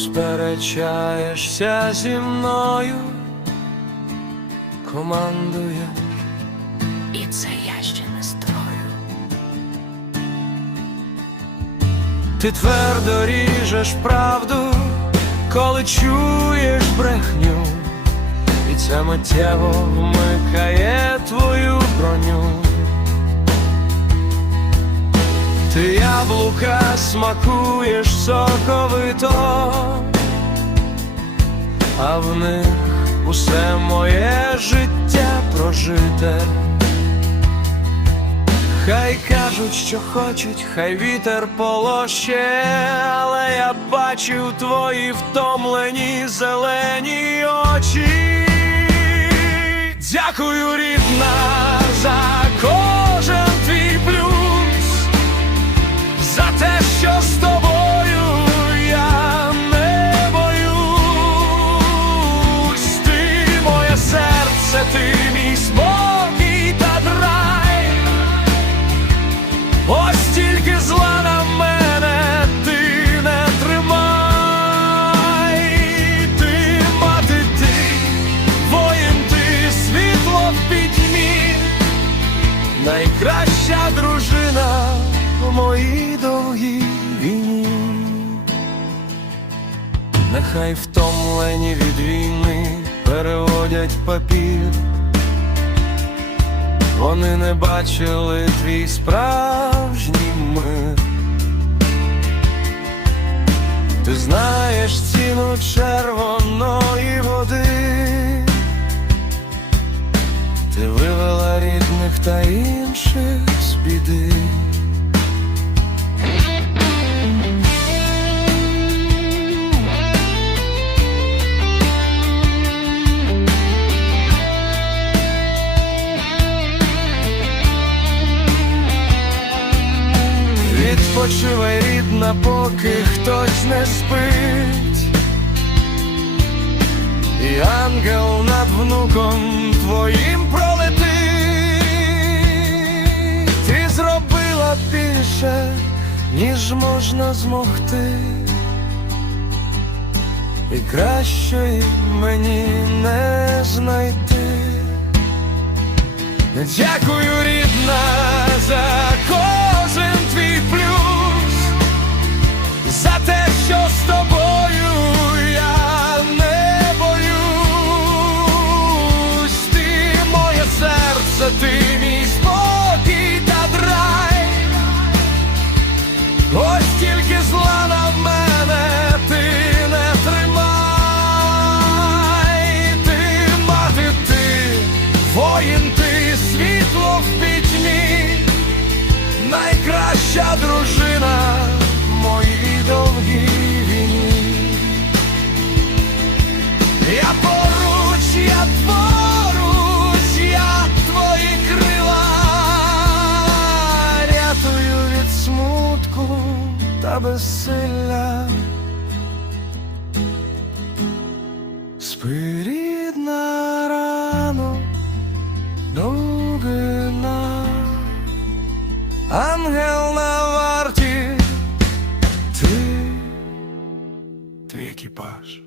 сперечаєшся зі мною, командуєш. І це я ще не строю. Ти твердо ріжеш правду, коли чуєш брехню, і це миттєво вмикає твою броню. Яблука смакуєш соковито, а в них усе моє життя прожите. Хай кажуть, що хочуть, хай вітер полоще, але я бачив твої втомлені зелені очі. Дякую, рідна, за Нехай втомлені від війни переводять папір. Вони не бачили твій справжній мир. Ти знаєш ціну червоної води, ти вивела рідних та інших з біди. Відпочивай, рідна, поки хтось не спить, і ангел над внуком твоїм пролетить. Ти зробила більше, ніж можна змогти, і кращої мені не знайти. Дякую, рідна, найкраща дружина моїй довгій війні. Я поруч, я поруч, я твої крила, рятую від смутку та безсилля. Спирі сил на варті, ти, твій екіпаж.